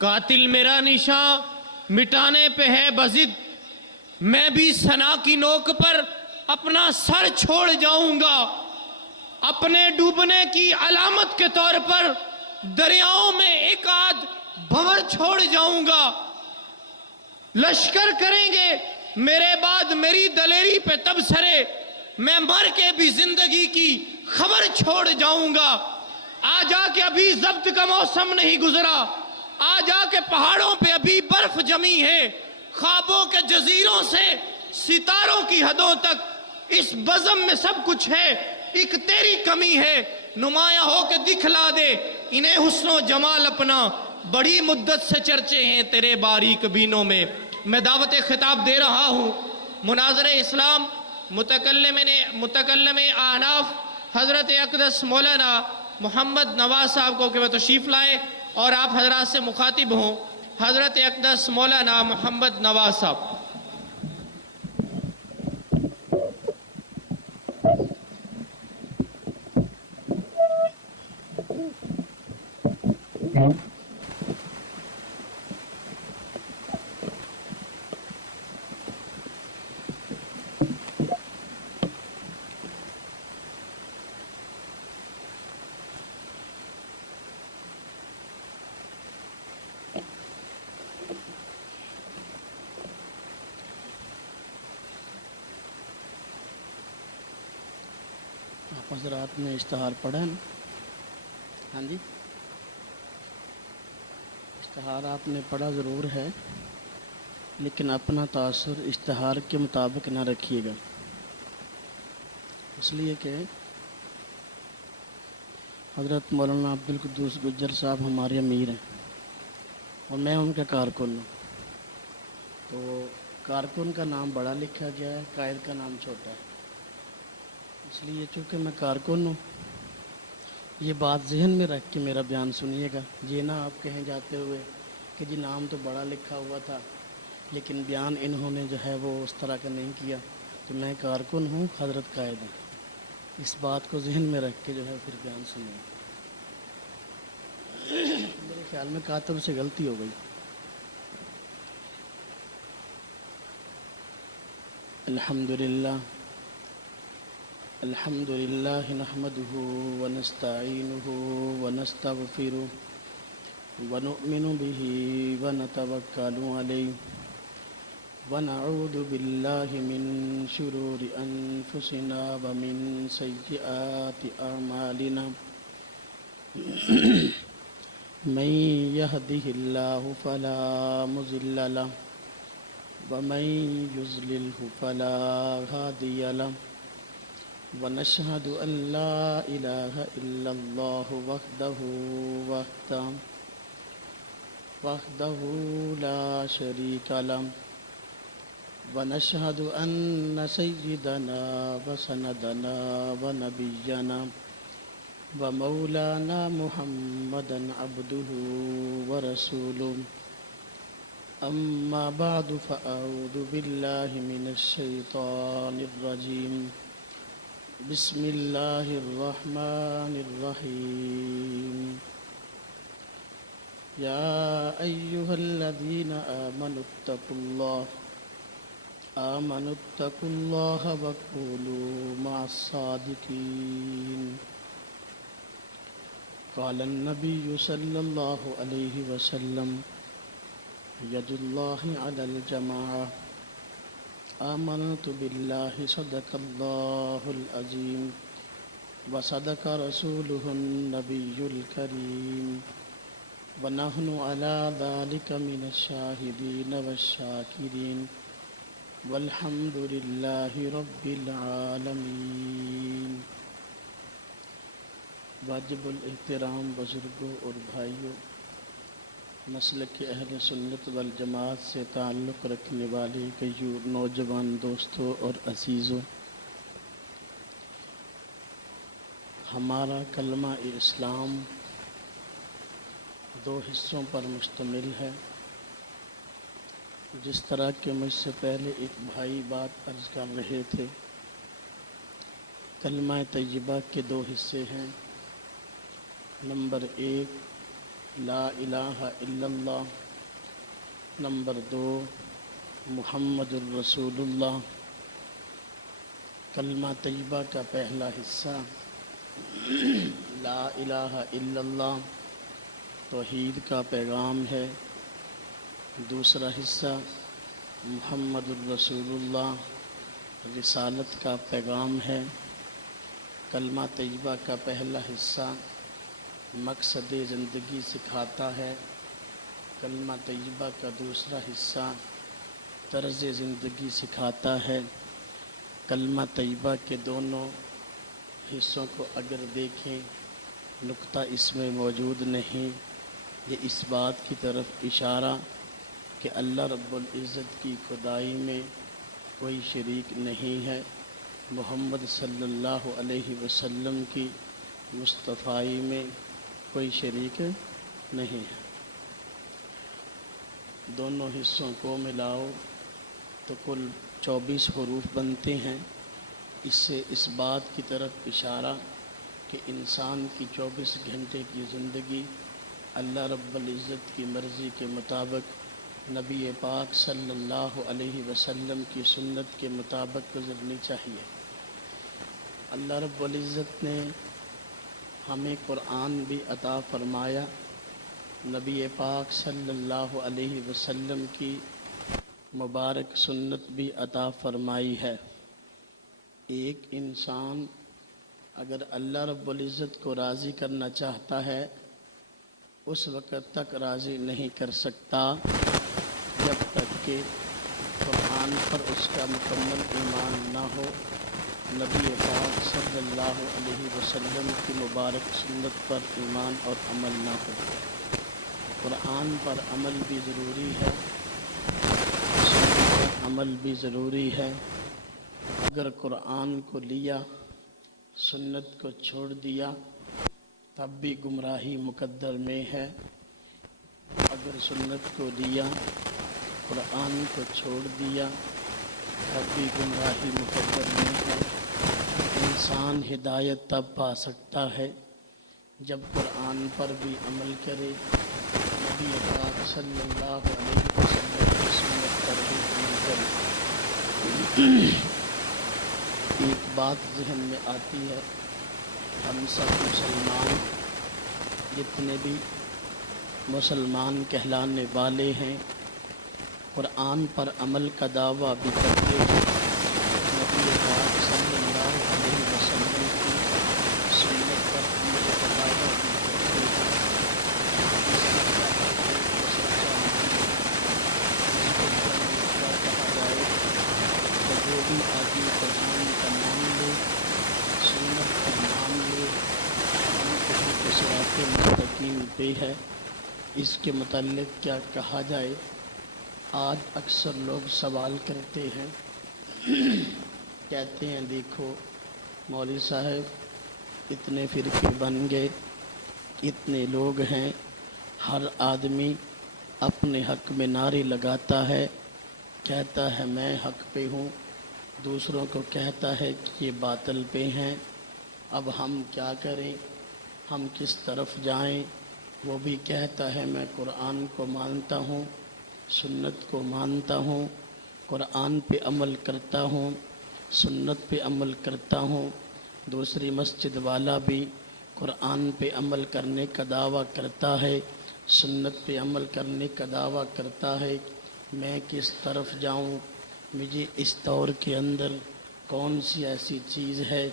قاتل میرا نشاں مٹانے پہ ہے بضد، میں بھی ثنا کی نوک پر اپنا سر چھوڑ جاؤں گا، اپنے ڈوبنے کی علامت کے طور پر دریاؤں میں ایک آدھ بھنور چھوڑ جاؤں گا۔ لشکر کریں گے میرے بعد میری دلیری پہ تبصرے، میں مر کے بھی زندگی کی خبر چھوڑ جاؤں گا۔ آ جا کے ابھی ضبط کا موسم نہیں گزرا، آ جا کے پہاڑوں پہ ابھی برف جمی ہے، خوابوں کے جزیروں سے ستاروں کی حدوں تک اس بزم میں سب کچھ ہے، ایک تیری کمی ہے، نمایاں ہو کے دکھلا دے انہیں حسن و جمال اپنا، بڑی مدت سے چرچے ہیں تیرے باریک بینوں میں۔ میں دعوت خطاب دے رہا ہوں مناظر اسلام متکلم احناف حضرت اقدس مولانا محمد نواز صاحب کو کہ وہ تشریف لائیں اور آپ حضرات سے مخاطب ہوں۔ حضرت اقدس مولانا محمد نواز صاحب۔ آپ حضرات نے اشتہار پڑھا ہے نا؟ ہاں جی، اشتہار آپ نے پڑھا ضرور ہے، لیکن اپنا تاثر اشتہار کے مطابق نہ رکھیے گا، اس لیے کہ حضرت مولانا عبدالقدوس گجر صاحب ہمارے امیر ہیں اور میں ان کا کارکن ہوں، تو کارکن کا نام بڑا لکھا گیا ہے، قائد کا نام چھوٹا ہے، اس لیے چونکہ میں کارکن ہوں، یہ بات ذہن میں رکھ کے میرا بیان سنیے گا، یہ نہ آپ کہیں جاتے ہوئے کہ جی نام تو بڑا لکھا ہوا تھا لیکن بیان انہوں نے جو ہے وہ اس طرح کا نہیں کیا، کہ میں کارکن ہوں، حضرت قائد ہیں، اس بات کو ذہن میں رکھ کے جو ہے پھر بیان سنیے۔ میرے خیال میں کاتب سے غلطی ہو گئی۔ الحمدللہ نحمده ونستعینه ونستغفره ونؤمن به ونتوکل علیہ ونعوذ باللہ من شرور انفسنا ومن سیئات اعمالنا من یهده اللہ فلا مضل له ومن یضللہ فلا ہادی له ونشهد أن لا إله إلا الله وحده لا شريك له ونشهد أن سيدنا وسندنا ونبينا ومولانا محمدا عبده ورسوله أما بعد فأعوذ بالله من الشيطان الرجيم بسم اللہ الرحمن الرحیم یا ایہا الذین آمنوا اتقوا اللہ وقولوا مع الصادقین قال النبی صلی اللہ علیہ وسلم ید اللہ علی الجماعہ آمنت باللہ صدق اللہ العظیم وصدق رسولہ النبی الکریم ونحن علی ذلک من الشاہدین والشاکرین والحمد للہ رب العالمین۔ واجب الاحترام بزرگوں اور بھائیوں، مسلک اہل سنت والجماعت سے تعلق رکھنے والے غیور نوجوان دوستوں اور عزیزوں، ہمارا کلمہ اسلام دو حصوں پر مشتمل ہے۔ جس طرح کہ مجھ سے پہلے ایک بھائی بات عرض کر رہے تھے، کلمہ طیبہ کے دو حصے ہیں۔ نمبر 1 لا الہ الا اللہ، نمبر 2 محمد الرسول اللہ۔ کلمہ طیبہ کا پہلا حصہ لا الہ الا اللہ توحید کا پیغام ہے۔ دوسرا حصہ محمد الرسول اللہ رسالت کا پیغام ہے۔ کلمہ طیبہ کا پہلا حصہ مقصد زندگی سکھاتا ہے۔ کلمہ طیبہ کا دوسرا حصہ طرز زندگی سکھاتا ہے۔ کلمہ طیبہ کے دونوں حصوں کو اگر دیکھیں، نقطہ اس میں موجود نہیں، یہ اس بات کی طرف اشارہ کہ اللہ رب العزت کی خدائی میں کوئی شریک نہیں ہے، محمد صلی اللہ علیہ وسلم کی مصطفائی میں کوئی شریک نہیں ہے۔ دونوں حصوں کو ملاؤ تو کل 24 حروف بنتے ہیں۔ اس سے اس بات کی طرف اشارہ کہ انسان کی 24 گھنٹے کی زندگی اللہ رب العزت کی مرضی کے مطابق نبی پاک صلی اللہ علیہ وسلم کی سنت کے مطابق گزرنی چاہیے۔ اللہ رب العزت نے ہمیں قرآن بھی عطا فرمایا، نبی پاک صلی اللہ علیہ وسلم کی مبارک سنت بھی عطا فرمائی ہے۔ ایک انسان اگر اللہ رب العزت کو راضی کرنا چاہتا ہے، اس وقت تک راضی نہیں کر سکتا جب تک کہ قرآن پر اس کا مکمل ایمان نہ ہو، نبی پاک صلی اللہ علیہ وسلم کی مبارک سنت پر ایمان اور عمل نہ ہو۔ قرآن پر عمل بھی ضروری ہے، سنت پر عمل بھی ضروری ہے۔ اگر قرآن کو لیا، سنت کو چھوڑ دیا، تب بھی گمراہی مقدر میں ہے۔ اگر سنت کو لیا، قرآن کو چھوڑ دیا، تب بھی گمراہی مقدر میں ہے۔ انسان ہدایت تب پا سکتا ہے جب قرآن پر بھی عمل کرے، نبی پاک صلی اللہ علیہ وسلم کی سنت پر بھی عمل کرے۔ ایک بات ذہن میں آتی ہے، ہم سب مسلمان جتنے بھی مسلمان کہلانے والے ہیں، قرآن پر عمل کا دعویٰ بھی کرتے ہیں، نبی پاک صلی اللہ علیہ وسلم کی سنت پر عمل کا دعویٰ بھی کرتے ہیں۔ جو بھی آدمی قرآن کا نام لے، سنت کا نام لے، ہم کہیں صراط مستقیم پہ ہے۔ اس کے متعلق کیا کہا جائے؟ آج اکثر لوگ سوال کرتے ہیں، کہتے ہیں دیکھو مولوی صاحب اتنے فرقے بن گئے، اتنے لوگ ہیں، ہر آدمی اپنے حق میں نعرے لگاتا ہے، کہتا ہے میں حق پہ ہوں، دوسروں کو کہتا ہے کہ یہ باطل پہ ہیں، اب ہم کیا کریں، ہم کس طرف جائیں؟ وہ بھی کہتا ہے میں قرآن کو مانتا ہوں، سنت کو مانتا ہوں، قرآن پہ عمل کرتا ہوں، سنت پہ عمل کرتا ہوں۔ دوسری مسجد والا بھی قرآن پہ عمل کرنے کا دعویٰ کرتا ہے، سنت پہ عمل کرنے کا دعویٰ کرتا ہے۔ میں کس طرف جاؤں؟ مجھے اس دور کے اندر کون سی ایسی چیز ہے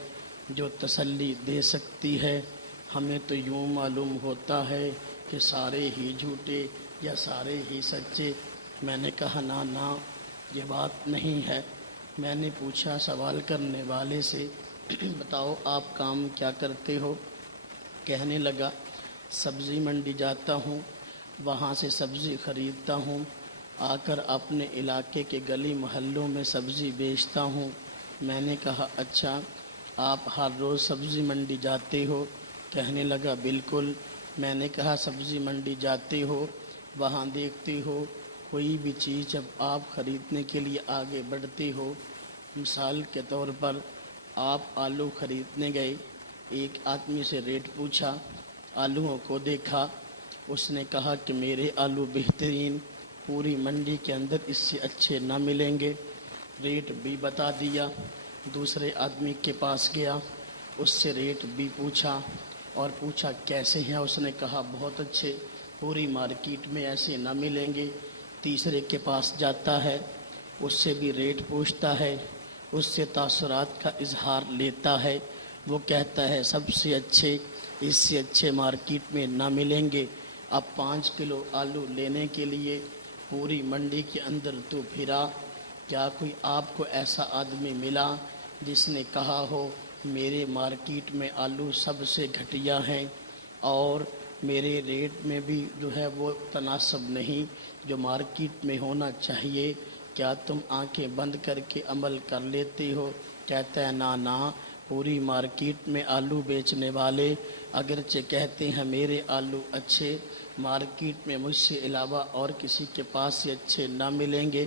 جو تسلی دے سکتی ہے؟ ہمیں تو یوں معلوم ہوتا ہے کہ سارے ہی جھوٹے یا سارے ہی سچے۔ میں نے کہا نا یہ بات نہیں ہے۔ میں نے پوچھا سوال کرنے والے سے، بتاؤ آپ کام کیا کرتے ہو؟ کہنے لگا سبزی منڈی جاتا ہوں، وہاں سے سبزی خریدتا ہوں، آ کر اپنے علاقے کے گلی محلوں میں سبزی بیچتا ہوں۔ میں نے کہا اچھا آپ ہر روز سبزی منڈی جاتے ہو؟ کہنے لگا بالکل۔ میں نے کہا سبزی منڈی جاتے ہو، وہاں دیکھتے ہو کوئی بھی چیز جب آپ خریدنے کے لیے آگے بڑھتے ہو، مثال کے طور پر آپ آلو خریدنے گئے، ایک آدمی سے ریٹ پوچھا، آلوؤں کو دیکھا، اس نے کہا کہ میرے آلو بہترین پوری منڈی کے اندر اس سے اچھے نہ ملیں گے، ریٹ بھی بتا دیا۔ دوسرے آدمی کے پاس گیا، اس سے ریٹ بھی پوچھا اور پوچھا کیسے ہیں، اس نے کہا بہت اچھے، پوری مارکیٹ میں ایسے نہ ملیں گے۔ تیسرے کے پاس جاتا ہے، اس سے بھی ریٹ پوچھتا ہے، اس سے تاثرات کا اظہار لیتا ہے، وہ کہتا ہے سب سے اچھے، اس سے اچھے مارکیٹ میں نہ ملیں گے۔ اب 5 کلو آلو لینے کے لیے پوری منڈی کے اندر تو پھرا، کیا کوئی آپ کو ایسا آدمی ملا جس نے کہا ہو میرے مارکیٹ میں آلو سب سے گھٹیا ہیں اور میرے ریٹ میں بھی جو ہے وہ تناسب نہیں جو مارکیٹ میں ہونا چاہیے؟ کیا تم آنکھیں بند کر کے عمل کر لیتے ہو؟ کہتا ہے نا، پوری مارکیٹ میں آلو بیچنے والے اگرچہ کہتے ہیں میرے آلو اچھے، مارکیٹ میں مجھ سے علاوہ اور کسی کے پاس سے اچھے نہ ملیں گے،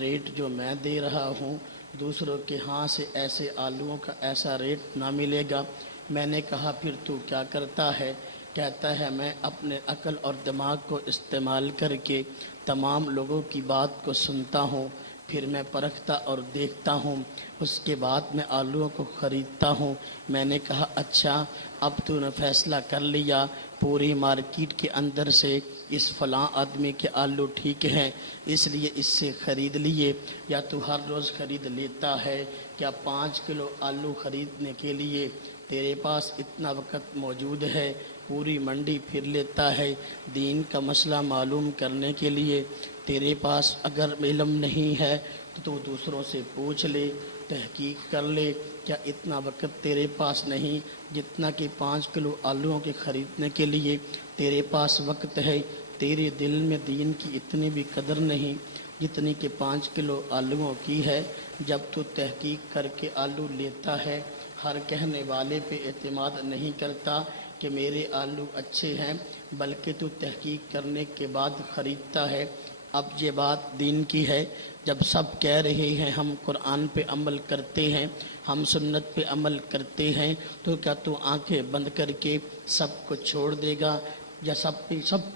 ریٹ جو میں دے رہا ہوں دوسروں کے ہاں سے ایسے آلوؤں کا ایسا ریٹ نہ ملے گا۔ میں نے کہا پھر تو کیا کرتا ہے؟ کہتا ہے میں اپنے عقل اور دماغ کو استعمال کر کے تمام لوگوں کی بات کو سنتا ہوں، پھر میں پرکھتا اور دیکھتا ہوں، اس کے بعد میں آلوؤں کو خریدتا ہوں۔ میں نے کہا اچھا، اب تو نے فیصلہ کر لیا پوری مارکیٹ کے اندر سے اس فلاں آدمی کے آلو ٹھیک ہیں اس لیے اس سے خرید لیے، یا تو ہر روز خرید لیتا ہے؟ کیا 5 کلو آلو خریدنے کے لیے تیرے پاس اتنا وقت موجود ہے؟ پوری منڈی پھر لیتا ہے، دین کا مسئلہ معلوم کرنے کے لیے تیرے پاس اگر علم نہیں ہے تو دوسروں سے پوچھ لے، تحقیق کر لے۔ کیا اتنا وقت تیرے پاس نہیں جتنا کہ 5 کلو آلوؤں کے خریدنے کے لیے تیرے پاس وقت ہے؟ تیرے دل میں دین کی اتنی بھی قدر نہیں جتنی کہ 5 کلو آلوؤں کی ہے۔ جب تو تحقیق کر کے آلو لیتا ہے، ہر کہنے والے پہ اعتماد نہیں کرتا کہ میرے آلو اچھے ہیں، بلکہ تو تحقیق کرنے کے بعد خریدتا ہے۔ اب یہ بات دین کی ہے، جب سب کہہ رہے ہیں ہم قرآن پہ عمل کرتے ہیں، ہم سنت پہ عمل کرتے ہیں، تو کیا تو آنکھیں بند کر کے سب کو چھوڑ دے گا یا سب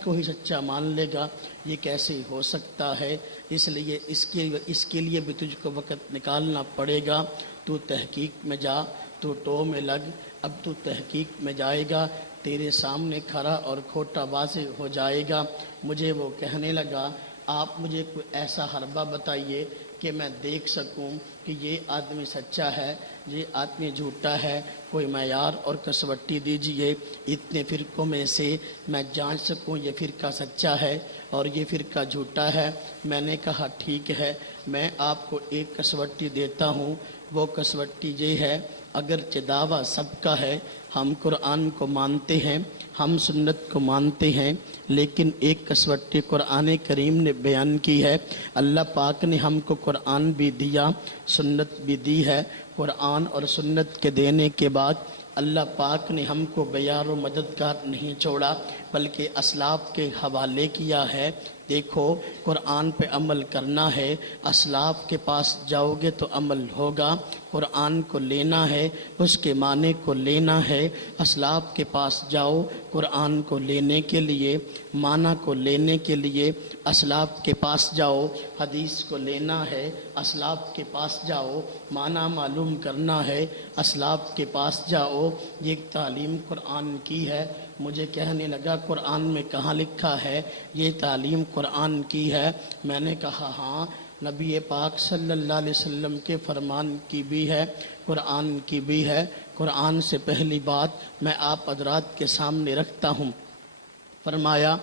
کو ہی سچا مان لے گا؟ یہ کیسے ہو سکتا ہے؟ اس لیے اس کے لیے بھی تجھ کو وقت نکالنا پڑے گا۔ تو تحقیق میں جا، تو ٹو میں لگ۔ اب تو تحقیق میں جائے گا، تیرے سامنے کھرا اور کھوٹا واضح ہو جائے گا۔ مجھے وہ کہنے لگا آپ مجھے کوئی ایسا حربہ بتائیے کہ میں دیکھ سکوں کہ یہ آدمی سچا ہے، یہ آدمی جھوٹا ہے، کوئی معیار اور کسوٹی دیجئے، اتنے فرقوں میں سے میں جانچ سکوں یہ فرقہ سچا ہے اور یہ فرقہ جھوٹا ہے۔ میں نے کہا ٹھیک ہے، میں آپ کو ایک کسوٹی دیتا ہوں، وہ کسوٹی یہ ہے اگرچہ دعویٰ سب کا ہے، ہم قرآن کو مانتے ہیں، ہم سنت کو مانتے ہیں، لیکن ایک کسوٹی قرآن کریم نے بیان کی ہے۔ اللہ پاک نے ہم کو قرآن بھی دیا، سنت بھی دی ہے۔ قرآن اور سنت کے دینے کے بعد اللہ پاک نے ہم کو بیار و مددگار نہیں چھوڑا بلکہ اسلاف کے حوالے کیا ہے۔ دیکھو قرآن پہ عمل کرنا ہے، اسلاف کے پاس جاؤ گے تو عمل ہوگا، قرآن کو لینا ہے، اس کے معنی کو لینا ہے، اسلاف کے پاس جاؤ قرآن کو لینے کے لیے، معنی کو لینے کے لیے اسلاف کے پاس جاؤ، حدیث کو لینا ہے، اسلاف کے پاس جاؤ، معنی معلوم کرنا ہے، اسلاف کے پاس جاؤ۔ یہ ایک تعلیم قرآن کی ہے۔ مجھے کہنے لگا قرآن میں کہاں لکھا ہے یہ تعلیم قرآن کی ہے؟ میں نے کہا ہاں، نبی پاک صلی اللہ علیہ وسلم کے فرمان کی بھی ہے، قرآن کی بھی ہے۔ قرآن سے پہلی بات میں آپ حضرات کے سامنے رکھتا ہوں۔ فرمایا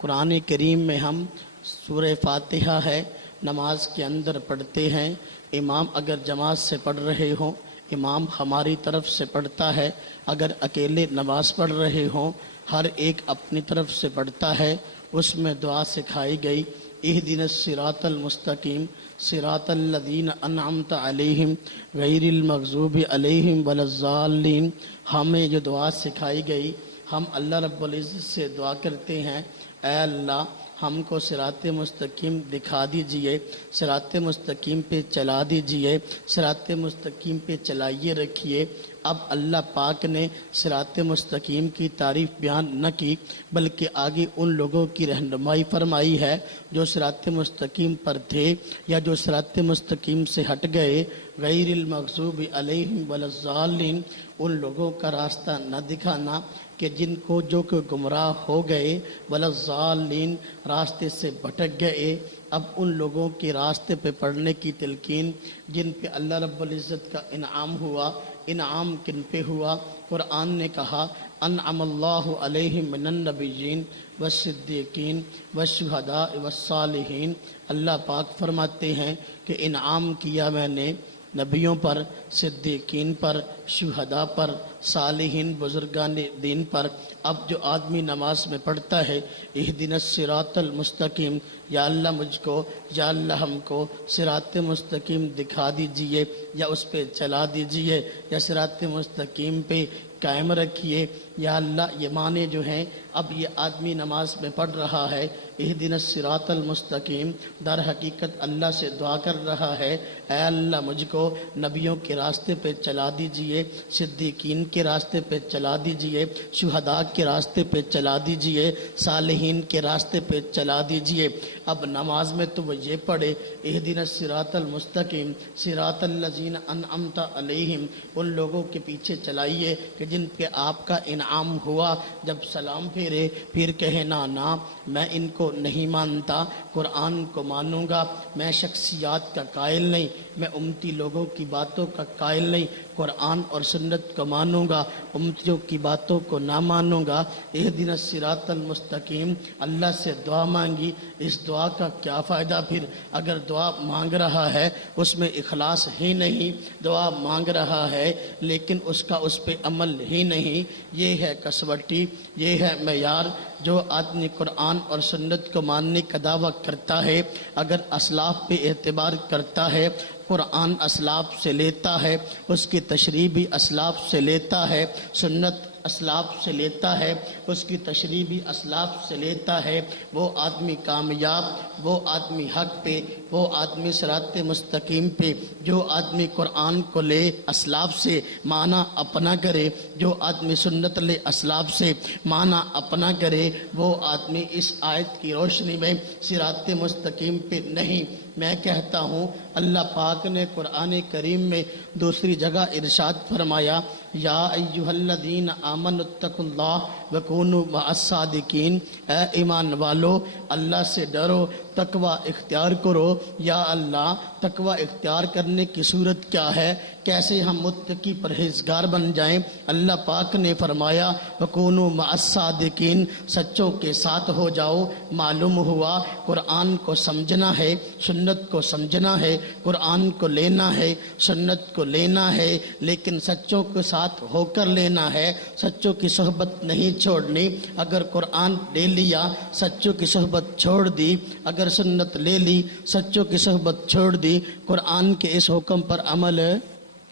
قرآن کریم میں ہم سورہ فاتحہ ہے نماز کے اندر پڑھتے ہیں، امام اگر جماعت سے پڑھ رہے ہوں امام ہماری طرف سے پڑھتا ہے، اگر اکیلے نماز پڑھ رہے ہوں ہر ایک اپنی طرف سے پڑھتا ہے۔ اس میں دعا سکھائی گئی اہدنا الصراط المستقیم صراط الذین انعمت علیہم غیر المغضوب علیہم ولا الضالین۔ ہمیں جو دعا سکھائی گئی ہم اللہ رب العزت سے دعا کرتے ہیں، اے اللہ ہم کو صراط مستقیم دکھا دیجئے، صراط مستقیم پہ چلا دیجئے، صراط مستقیم پہ چلائیے رکھیے۔ اب اللہ پاک نے صراط مستقیم کی تعریف بیان نہ کی، بلکہ آگے ان لوگوں کی رہنمائی فرمائی ہے جو صراط مستقیم پر تھے یا جو صراط مستقیم سے ہٹ گئے۔ غیر المغضوب علیہم ولا الضالین، ان لوگوں کا راستہ نہ دکھانا کہ جن کو جو کہ گمراہ ہو گئے، ولا الضالین، راستے سے بھٹک گئے۔ اب ان لوگوں کے راستے پہ پڑھنے کی تلقین جن پہ اللہ رب العزت کا انعام ہوا۔ انعام کن پہ ہوا؟ قرآن نے کہا انعم اللہ علیہم من النبیین والصدیقین والشہداء والصالحین۔ اللہ پاک فرماتے ہیں کہ انعام کیا میں نے نبیوں پر، صدیقین پر، شہداء پر، صالحین بزرگان دین پر۔ اب جو آدمی نماز میں پڑھتا ہے اہدنا الصراط المستقیم، یا اللہ مجھ کو، یا اللہ ہم کو صراط مستقیم دکھا دیجئے یا اس پہ چلا دیجئے یا صراط مستقیم پہ قائم رکھیے۔ یا اللہ یہ معنی جو ہیں، اب یہ آدمی نماز میں پڑھ رہا ہے اہدنا الصراط المستقیم، در حقیقت اللہ سے دعا کر رہا ہے اے اللہ مجھ کو نبیوں کے راستے پہ چلا دیجئے، صدیقین کے راستے پہ چلا دیجئے، شہداء کے راستے پہ چلا دیجئے، صالحین کے راستے پہ چلا دیجئے۔ اب نماز میں تو وہ یہ پڑھے اہدنا الصراط المستقیم صراط الذین انعمت علیہم، ان لوگوں کے پیچھے چلائیے کہ جن پہ آپ کا انعام ہوا۔ جب سلام پھیرے پھر کہے نا میں ان کو نہیں مانتا، قرآن کو مانوں گا، میں شخصیات کا قائل نہیں، میں امتی لوگوں کی باتوں کا قائل نہیں، قرآن اور سنت کو مانوں گا، امتیوں کی باتوں کو نہ مانوں گا۔ اہدنا الصراط المستقیم، اللہ سے دعا مانگی۔ اس دعا کا کیا فائدہ پھر؟ اگر دعا مانگ رہا ہے اس میں اخلاص ہی نہیں، دعا مانگ رہا ہے لیکن اس کا اس پہ عمل ہی نہیں، یہ ہے کسوٹی، یہ ہے معیار۔ جو آدمی قرآن اور سنت کو ماننے کا دعویٰ کرتا ہے، اگر اسلاف پہ اعتبار کرتا ہے، قرآن اسلاف سے لیتا ہے، اس کی تشریح بھی اسلاف سے لیتا ہے، سنت اسلاف سے لیتا ہے، اس کی تشریح بھی اسلاف سے لیتا ہے، وہ آدمی کامیاب، وہ آدمی حق پہ، وہ آدمی صراط مستقیم پہ۔ جو آدمی قرآن کو لے اسلاف سے معنی اپنا کرے، جو آدمی سنت لے اسلاف سے معنی اپنا کرے، وہ آدمی اس آیت کی روشنی میں صراط مستقیم پہ نہیں۔ میں کہتا ہوں اللہ پاک نے قرآن کریم میں دوسری جگہ ارشاد فرمایا یا ایھا الذین آمنوا اتقوا اللہ وکونوا مع الصادقین، اے ایمان والو اللہ سے ڈرو، تقوی اختیار کرو۔ یا اللہ تقوی اختیار کرنے کی صورت کیا ہے؟ کیسے ہم متقی پرہیزگار بن جائیں؟ اللہ پاک نے فرمایا وکونوا مع الصادقین، سچوں کے ساتھ ہو جاؤ۔ معلوم ہوا قرآن کو سمجھنا ہے، سنت کو سمجھنا ہے، قرآن کو لینا ہے، سنت کو لینا ہے، لیکن سچوں کے ساتھ ہو کر لینا ہے، سچوں کی صحبت نہیں چھوڑنی۔ اگر قرآن لے لیا سچوں کی صحبت چھوڑ دی، اگر سنت لے لی سچوں کی صحبت چھوڑ دی، قرآن کے اس حکم پر عمل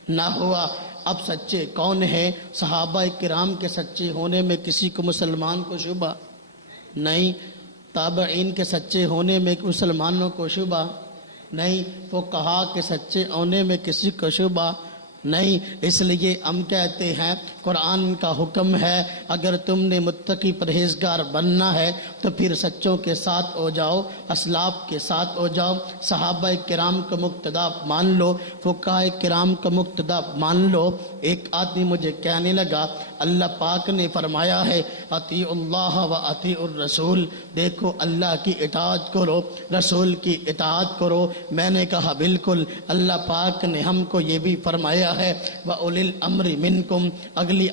نہ ہوا۔ اب سچے کون ہیں؟ صحابہ کرام کے سچے ہونے میں کسی کو مسلمان کو شبہ نہیں، تابعین کے سچے ہونے میں مسلمانوں کو شبہ نہیں، فقہا کے سچے ہونے میں کسی کو شبہ نہیں۔ اس لیے ہم کہتے ہیں قرآن کا حکم ہے اگر تم نے متقی پرہیزگار بننا ہے تو پھر سچوں کے ساتھ ہو جاؤ، اسلاف کے ساتھ ہو جاؤ، صحابہ کرام کا مقتدا مان لو، فقہاء کرام کا مقتدا مان لو۔ ایک آدمی مجھے کہنے لگا اللہ پاک نے فرمایا ہے اطیعوا اللہ و اطیعوا الرسول، دیکھو اللہ کی اطاعت کرو، رسول کی اطاعت کرو۔ میں نے کہا بالکل، اللہ پاک نے ہم کو یہ بھی فرمایا ہے وَأُولِي الْأَمْرِ مِنْكُمْ۔ اگلی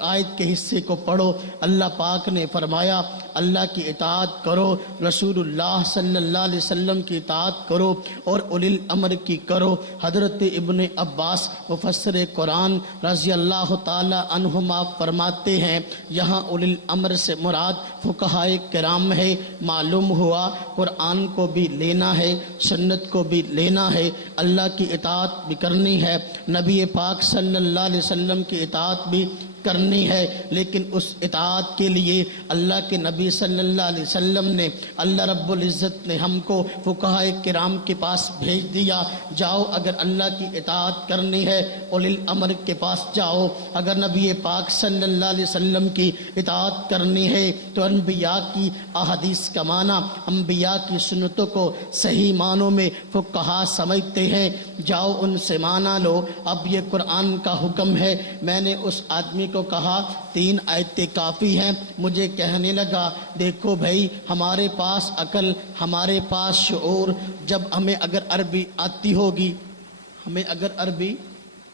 آیت کے حصے کو پڑھو، اللہ پاک نے فرمایا اللہ کی اطاعت کرو، رسول اللہ صلی اللہ علیہ وسلم کی اطاعت کرو اور اولی الامر کی کرو۔ حضرت ابن عباس مفسر قرآن رضی اللہ تعالی عنہما فرماتے ہیں یہاں اولی الامر سے مراد فقہاء کرام ہے۔ معلوم ہوا قرآن کو بھی لینا ہے، سنت کو بھی لینا ہے، اللہ کی اطاعت بھی کرنی ہے، نبی پاک صلی اللہ علیہ وسلم کی اطاعت بھی کرنی ہے، لیکن اس اطاعت کے لیے اللہ کے نبی صلی اللہ علیہ وسلم نے، اللہ رب العزت نے ہم کو فقہائے کرام کے پاس بھیج دیا، جاؤ اگر اللہ کی اطاعت کرنی ہے اولی الامر کے پاس جاؤ، اگر نبی پاک صلی اللہ علیہ وسلم کی اطاعت کرنی ہے تو انبیاء کی احادیث کا معنی، انبیاء کی سنتوں کو صحیح معنوں میں فقہا سمجھتے ہیں، جاؤ ان سے معنی لو۔ اب یہ قرآن کا حکم ہے۔ میں نے اس آدمی کو کہا 3 آیتیں کافی ہیں، مجھے کہنے لگا دیکھو بھائی، ہمارے پاس عقل، ہمارے پاس شعور، جب ہمیں اگر عربی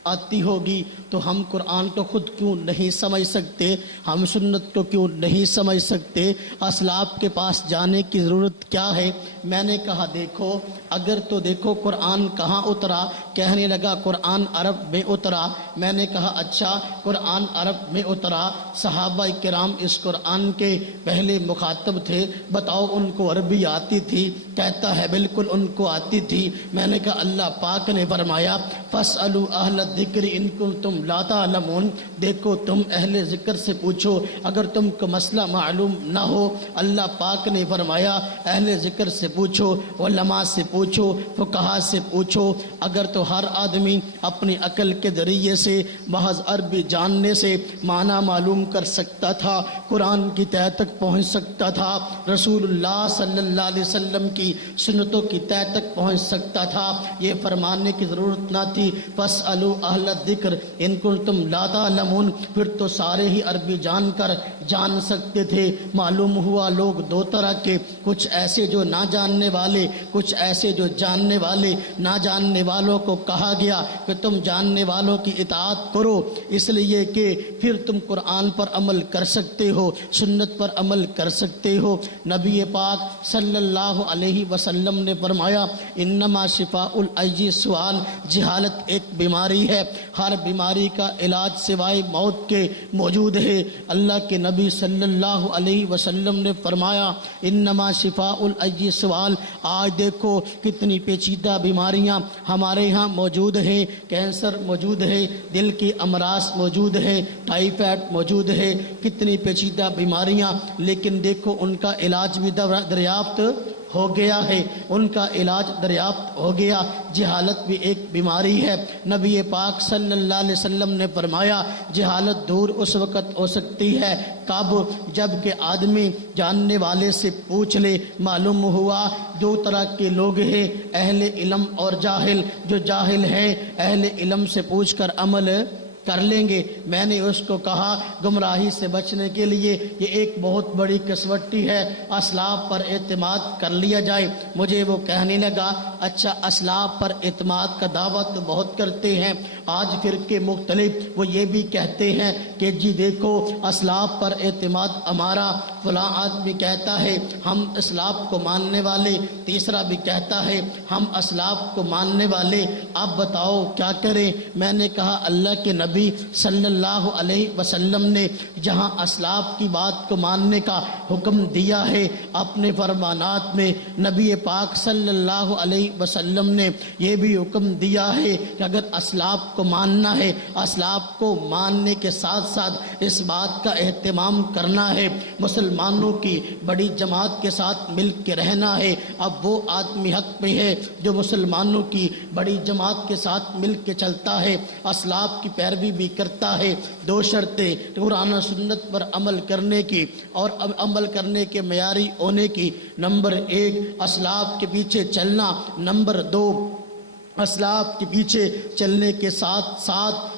آتی ہوگی تو ہم قرآن کو خود کیوں نہیں سمجھ سکتے، ہم سنت کو کیوں نہیں سمجھ سکتے، اسلاف کے پاس جانے کی ضرورت کیا ہے؟ میں نے کہا دیکھو، اگر تو دیکھو قرآن کہاں اترا، کہنے لگا قرآن عرب میں اترا۔ میں نے کہا اچھا قرآن عرب میں اترا، صحابہ کرام اس قرآن کے پہلے مخاطب تھے، بتاؤ ان کو عربی آتی تھی؟ کہتا ہے بالکل ان کو آتی تھی۔ میں نے کہا اللہ پاک نے فرمایا فَاسْأَلُوا أَهْلَ الذِّكْرِ إِن كُنتُمْ لَا تَعْلَمُونَ، دیکھو تم اہل ذکر سے پوچھو اگر تم کو مسئلہ معلوم نہ ہو۔ اللہ پاک نے فرمایا اہل ذکر سے پوچھو، علماء سے پوچھو، فقہا سے پوچھو۔ اگر تو ہر آدمی اپنی عقل کے ذریعے سے محض عربی جاننے سے معنی معلوم کر سکتا تھا، قرآن کی تہہ تک پہنچ سکتا تھا، رسول اللہ صلی اللہ علیہ وسلم کی سنتوں کی تہہ تک پہنچ سکتا تھا، یہ فرمانے کی ضرورت نہ تھی فَاسْأَلُوا أَهْلَ الذِّكْرِ إِن كُنتُمْ لَا تَعْلَمُونَ، پھر تو سارے ہی عربی جان کر جان سکتے تھے۔ معلوم ہوا لوگ 2 طرح کے، کچھ ایسے جو نہ جاننے والے، کچھ ایسے جو جاننے والے۔ نہ جاننے والوں کو کہا گیا کہ تم جاننے والوں کی اطاعت کرو، اس لیے کہ پھر تم قرآن پر عمل کر سکتے ہو، سنت پر عمل کر سکتے ہو۔ نبی پاک صلی اللہ علیہ وسلم نے فرمایا انما شفاء العی سوال، جہالت ایک بیماری ہے، ہر بیماری کا علاج سوائے موت کے موجود ہے۔ اللہ کے نبی صلی اللہ علیہ وسلم نے فرمایا انما شفاء العی سوال۔ آج دیکھو کتنی پیچیدہ بیماریاں ہمارے ہاں موجود ہیں، کینسر موجود ہے، دل کی امراض موجود ہے، ٹائیفائڈ موجود ہے، کتنی پیچیدہ بیماریاں، لیکن دیکھو ان کا علاج بھی دریافت ہو گیا ہے، ان کا علاج دریافت ہو گیا۔ جہالت بھی ایک بیماری ہے۔ نبی پاک صلی اللہ علیہ وسلم نے فرمایا جہالت دور اس وقت ہو سکتی ہے کب؟ جب کہ آدمی جاننے والے سے پوچھ لے۔ معلوم ہوا 2 طرح کے لوگ ہیں، اہل علم اور جاہل۔ جو جاہل ہیں اہل علم سے پوچھ کر عمل کر لیں گے۔ میں نے اس کو کہا گمراہی سے بچنے کے لیے یہ ایک بہت بڑی کسوٹی ہے، اسلاف پر اعتماد کر لیا جائے۔ مجھے وہ کہنے لگا اچھا اسلاف پر اعتماد کا دعویٰ تو بہت کرتے ہیں، آج فرقے مختلف وہ یہ بھی کہتے ہیں کہ جی دیکھو اسلاف پر اعتماد ہمارا، فلاں آدمی کہتا ہے ہم اسلاف کو ماننے والے، تیسرا بھی کہتا ہے ہم اسلاف کو ماننے والے، اب بتاؤ کیا کریں؟ میں نے کہا اللہ کے نبی صلی اللہ علیہ وسلم نے جہاں اسلاف کی بات کو ماننے کا حکم دیا ہے اپنے فرمانات میں، نبی پاک صلی اللہ علیہ وسلم نے یہ بھی حکم دیا ہے کہ اگر اسلاف کو ماننا ہے، اسلاف کو ماننے کے ساتھ ساتھ اس بات کا اہتمام کرنا ہے مسلمانوں کی بڑی جماعت کے ساتھ مل کے رہنا ہے۔ اب وہ آدمی حق میں ہے جو مسلمانوں کی بڑی جماعت کے ساتھ مل کے چلتا ہے، اسلاف کی پیروی بھی کرتا ہے۔ 2 شرطیں قرآن و سنت پر عمل کرنے کی اور عمل کرنے کے معیاری ہونے کی، نمبر 1 اسلاف کے پیچھے چلنا، نمبر 2 اسلاف کے پیچھے چلنے کے ساتھ ساتھ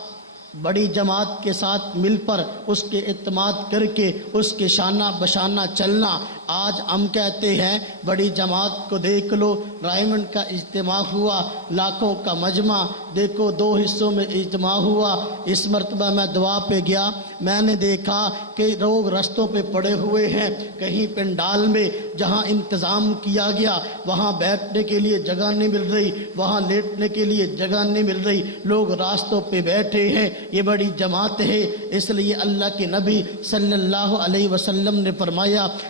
بڑی جماعت کے ساتھ مل پر اس کے اعتماد کر کے اس کے شانہ بشانہ چلنا۔ آج ہم کہتے ہیں بڑی جماعت کو دیکھ لو، رائمنڈ کا اجتماع ہوا، لاکھوں کا مجمع، دیکھو 2 حصوں میں اجتماع ہوا۔ اس مرتبہ میں دعا پہ گیا، میں نے دیکھا کہ لوگ رستوں پہ پڑے ہوئے ہیں، کہیں پنڈال میں جہاں انتظام کیا گیا وہاں بیٹھنے کے لیے جگہ نہیں مل رہی، وہاں لیٹنے کے لیے جگہ نہیں مل رہی، لوگ راستوں پہ بیٹھے ہیں۔ یہ بڑی جماعت ہے، اس لیے اللہ کے نبی صلی اللہ علیہ وسلم نے فرمایا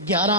11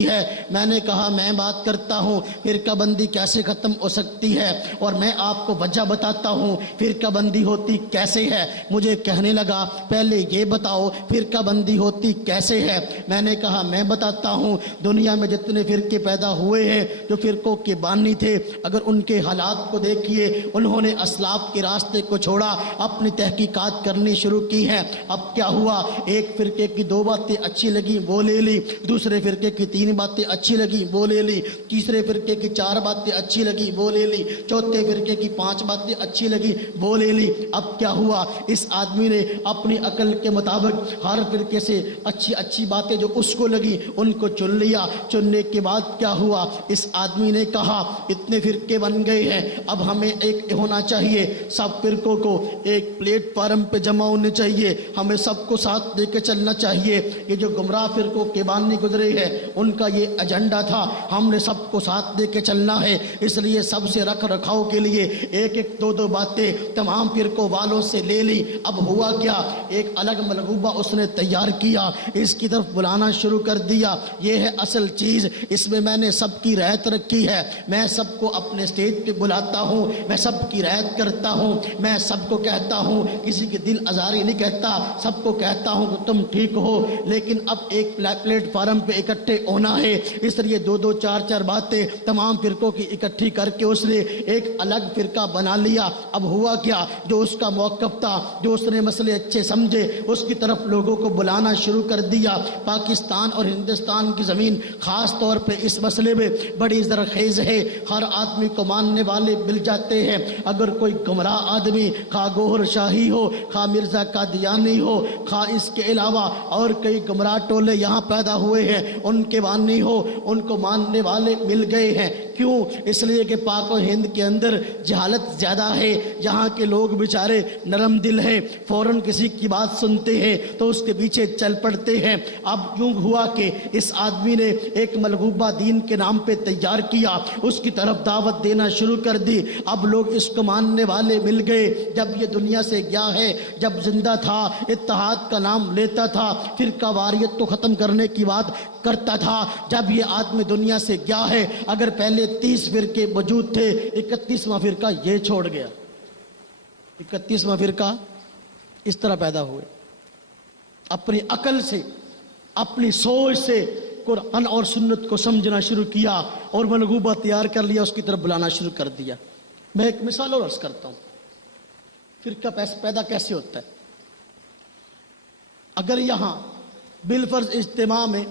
ہے. میں نے کہا میں بات کرتا ہوں فرقہ بندی کیسے ختم ہو سکتی ہے اور میں آپ کو وجہ بتاتا ہوں فرقہ بندی ہوتی کیسے ہے. مجھے کہنے لگا پہلے یہ بتاؤ فرقہ بندی ہوتی کیسے ہے. میں نے کہا میں بتاتا ہوں. دنیا میں جتنے فرقے پیدا ہوئے ہیں جو فرقوں کے بانی تھے اگر ان کے حالات کو دیکھیے انہوں نے اسلاف کے راستے کو چھوڑا اپنی تحقیقات کرنی شروع کی ہیں. اب کیا ہوا ایک فرقے کی 2 باتیں اچھی لگیں وہ لے لی, دوسرے فرقے کی 3 باتیں اچھی لگی وہ لے لی, تیسرے فرقے کی 4 باتیں اچھی لگی وہ لے لی, چوتھے فرقے کی 5 باتیں اچھی لگی وہ لے لی. اب کیا ہوا اس آدمی نے اپنی عقل کے مطابق ہر فرقے سے اچھی باتیں جو اس کو لگی ان کو چن لیا. چننے کے بعد کیا ہوا اس آدمی نے کہا اتنے فرقے بن گئے ہیں اب ہمیں ایک ہونا چاہیے, سب فرقوں کو ایک پلیٹ فارم پہ جمع ہونے چاہیے, ہمیں سب کو ساتھ لے کے چلنا چاہیے. یہ جو گمراہ فرقوں کے بانی گزرے ہیں ان کا یہ ایجنڈا تھا ہم نے سب کو ساتھ دے کے چلنا ہے. اس لیے سب سے رکھ رکھاؤ کے لیے ایک 2 باتیں تمام فرقوں والوں سے لے لی. اب ہوا کیا ایک الگ ملغوبہ اس نے تیار کیا, اس کی طرف بلانا شروع کر دیا. یہ ہے اصل چیز, اس میں میں نے سب کی رعایت رکھی ہے. میں سب کو اپنے سٹیج پہ بلاتا ہوں, میں سب کی رعایت کرتا ہوں, میں سب کو کہتا ہوں کسی کی دل آزاری نہیں کہتا, سب کو کہتا ہوں کہ تم ٹھیک ہو. لیکن اب ایک پلیٹ فارم پہ اکٹھے ہونا ہے. اس لیے 2 4 باتیں تمام فرقوں کی اکٹھی کر کے اس نے ایک الگ فرقہ بنا لیا. اب ہوا کیا جو اس کا موقف تھا جو اس نے مسئلے اچھے سمجھے اس کی طرف لوگوں کو بلانا شروع کر دیا. پاکستان اور ہندوستان کی زمین خاص طور پہ اس مسئلے میں بڑی زرخیز ہے, ہر آدمی کو ماننے والے مل جاتے ہیں. اگر کوئی گمراہ آدمی خواہ گوہر شاہی ہو, خواہ مرزا قادیانی ہو, خواہ اس کے علاوہ اور کئی گمراہ ٹولے یہاں پیدا ہوئے ہیں ان کے بانی ہو, ان کو ماننے والے مل گئے ہیں. کیوں؟ اس لیے کہ پاک و ہند کے اندر جہالت زیادہ ہے, یہاں کے لوگ بیچارے نرم دل ہیں, فوراً کسی کی بات سنتے ہیں تو اس کے پیچھے چل پڑتے ہیں. اب یوں ہوا کہ اس آدمی نے ایک ملغوبہ دین کے نام پہ تیار کیا, اس کی طرف دعوت دینا شروع کر دی. اب لوگ اس کو ماننے والے مل گئے. جب یہ دنیا سے گیا ہے, جب زندہ تھا اتحاد کا نام لیتا تھا, فرقہ واریت کو ختم کرنے کی بات کرتا تھا. جب یہ آدمی دنیا سے گیا ہے اگر پہلے 30 فرقے موجود تھے 31واں فرقہ یہ چھوڑ گیا. 31واں فرقہ اس طرح پیدا ہوئے. اپنی عقل سے اپنی سوچ سے قرآن اور سنت کو سمجھنا شروع کیا اور ملغوبہ تیار کر لیا, اس کی طرف بلانا شروع کر دیا. میں ایک مثال اور عرض کرتا ہوں فرقہ پیدا کیسے ہوتا ہے. اگر یہاں بالفرض اجتماع میں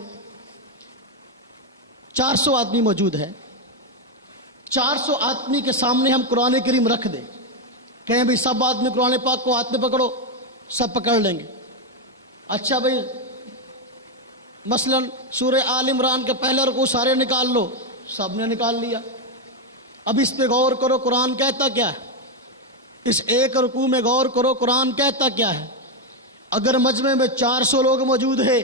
400 آدمی موجود ہے, 400 آدمی کے سامنے ہم قرآن کریم رکھ دیں, کہیں بھئی سب آدمی قرآن پاک کو ہاتھ میں پکڑو, سب پکڑ لیں گے. اچھا بھئی مثلا سورہ آل عمران کے پہلا رکوع سارے نکال لو, سب نے نکال لیا. اب اس پہ غور کرو قرآن کہتا کیا ہے, اس ایک رکوع میں غور کرو قرآن کہتا کیا ہے. اگر مجمع میں 400 لوگ موجود ہیں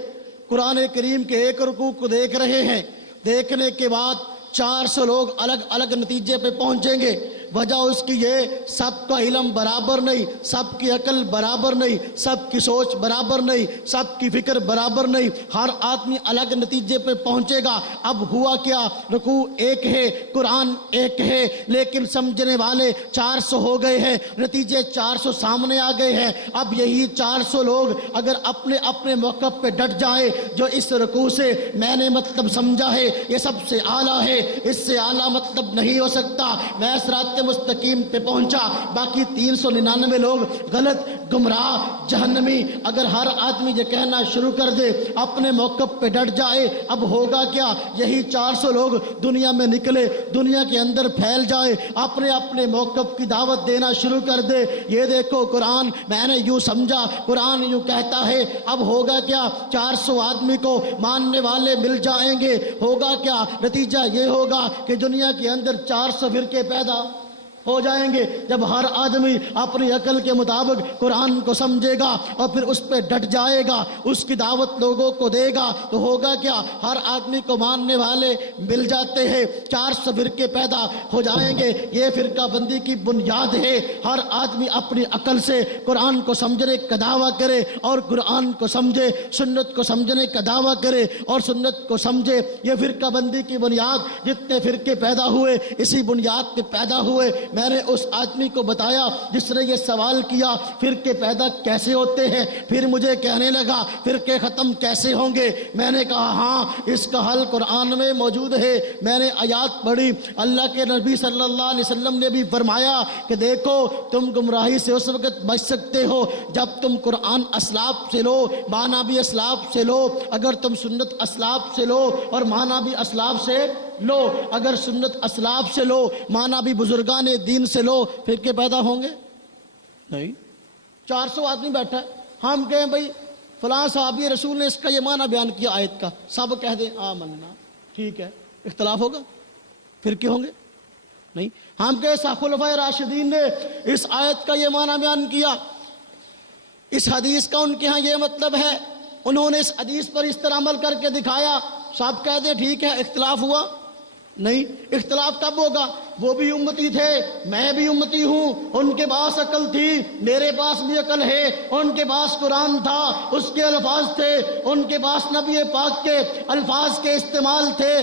قرآن کریم کے ایک رکوع کو دیکھ رہے ہیں, دیکھنے کے بعد 400 لوگ الگ الگ نتیجے پہ پہنچیں گے. وجہ اس کی یہ سب کا علم برابر نہیں, سب کی عقل برابر نہیں, سب کی سوچ برابر نہیں, سب کی فکر برابر نہیں, ہر آدمی الگ نتیجے پہ پہنچے گا. اب ہوا کیا رکوع ایک ہے, قرآن ایک ہے, لیکن سمجھنے والے 400 ہو گئے ہیں, نتیجے 400 سامنے آ گئے ہیں. اب یہی 400 لوگ اگر اپنے اپنے موقف پہ ڈٹ جائیں جو اس رکوع سے میں نے مطلب سمجھا ہے یہ سب سے اعلیٰ ہے, اس سے اعلیٰ مطلب نہیں ہو سکتا, میں صراط مستقیم پہ پہنچا, باقی 399 لوگ غلط, گمراہ, جہنمی. اگر ہر آدمی یہ کہنا شروع کر دے اپنے موقف پہ ڈٹ جائے, اب ہوگا کیا یہی 400 لوگ دنیا میں نکلے, دنیا کے اندر پھیل جائے, اپنے اپنے موقف کی دعوت دینا شروع کر دے. یہ دیکھو قرآن میں نے یوں سمجھا, قرآن یوں کہتا ہے. اب ہوگا کیا 400 آدمی کو ماننے والے مل جائیں گے. ہوگا کیا نتیجہ یہ ہوگا کہ دنیا کے اندر 400 فرقے پیدا ہو جائیں گے جب ہر آدمی اپنی عقل کے مطابق قرآن کو سمجھے گا اور پھر اس پہ ڈٹ جائے گا، اس کی دعوت لوگوں کو دے گا، تو ہوگا کیا؟ ہر آدمی کو ماننے والے مل جاتے ہیں، 400 فرقے پیدا ہو جائیں گے۔ یہ فرقہ بندی کی بنیاد ہے، ہر آدمی اپنی عقل سے قرآن کو سمجھنے کا دعویٰ کرے اور قرآن کو سمجھے، سنت کو سمجھنے کا دعویٰ کرے اور سنت کو سمجھے۔ یہ فرقہ بندی کی بنیاد، جتنے فرقے پیدا ہوئے اسی بنیاد پہ پیدا ہوئے۔ میں نے اس آدمی کو بتایا جس نے یہ سوال کیا فرقے پیدا کیسے ہوتے ہیں، پھر مجھے کہنے لگا فرقے ختم کیسے ہوں گے؟ میں نے کہا ہاں اس کا حل قرآن میں موجود ہے۔ میں نے آیات پڑھی، اللہ کے نبی صلی اللہ علیہ وسلم نے بھی فرمایا کہ دیکھو تم گمراہی سے اس وقت بچ سکتے ہو جب تم قرآن اسلاف سے لو، معنی بھی اسلاف سے لو، اگر تم سنت اسلاف سے لو اور معنی بھی اسلاف سے لو، اگر سنت اسلاف سے لو معنی بھی بزرگان دین سے لو، فرقے پیدا ہوں گے نہیں۔ 400 آدمی بیٹھا ہے، ہم کہیں بھئی فلاں صحابی رسول نے اس کا یہ معنی بیان کیا آیت کا، سب کہہ دیں آمنا، ٹھیک ہے، اختلاف ہوگا؟ فرقے ہوں گے نہیں۔ ہم کہیں خلفائے راشدین نے اس آیت کا یہ معنی بیان کیا، اس حدیث کا ان کے ہاں یہ مطلب ہے، انہوں نے اس حدیث پر اس طرح عمل کر کے دکھایا، سب کہہ دیں ٹھیک ہے، اختلاف ہوا نہیں۔ اختلاف کب ہوگا؟ وہ بھی امتی تھے، میں بھی امتی ہوں، ان کے پاس عقل تھی، میرے پاس بھی عقل ہے، ان کے پاس قرآن تھا، اس کے الفاظ تھے، ان کے پاس نبی پاک کے الفاظ کے استعمال تھے،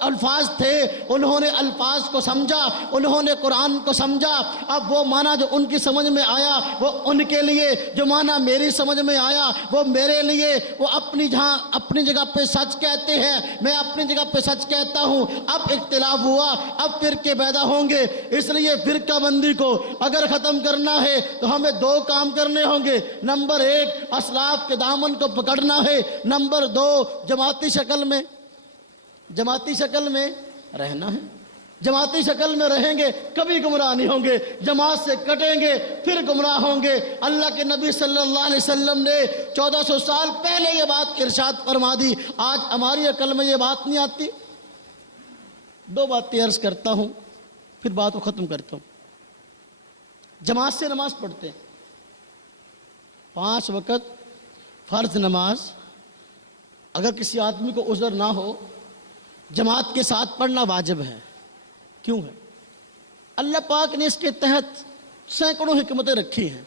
الفاظ تھے، انہوں نے الفاظ کو سمجھا، انہوں نے قرآن کو سمجھا۔ اب وہ معنی جو ان کی سمجھ میں آیا وہ ان کے لیے، جو معنی میری سمجھ میں آیا وہ میرے لیے، وہ اپنی جگہ پہ سچ کہتے ہیں، میں اپنی جگہ پہ سچ کہتا ہوں۔ اب اختلاف ہوا، اب فرقے پیدا ہوں گے، اس لیے فرقہ بندی کو اگر ختم کرنا ہے تو ہمیں 2 کام کرنے ہوں گے۔ نمبر 1 اسلاف کے دامن کو پکڑنا ہے، نمبر 2 جماعتی شکل میں رہنا ہے۔ جماعتی شکل میں رہیں گے کبھی گمراہ نہیں ہوں گے، جماعت سے کٹیں گے پھر گمراہ ہوں گے۔ اللہ کے نبی صلی اللہ علیہ وسلم نے 1400 سال پہلے یہ بات ارشاد فرما دی، آج ہماری عقل میں یہ بات نہیں آتی۔ 2 باتیں عرض کرتا ہوں پھر بات کو ختم کرتا ہوں۔ جماعت سے نماز پڑھتے ہیں، 5 وقت فرض نماز، اگر کسی آدمی کو عذر نہ ہو جماعت کے ساتھ پڑھنا واجب ہے۔ کیوں ہے؟ اللہ پاک نے اس کے تحت سینکڑوں حکمتیں رکھی ہیں،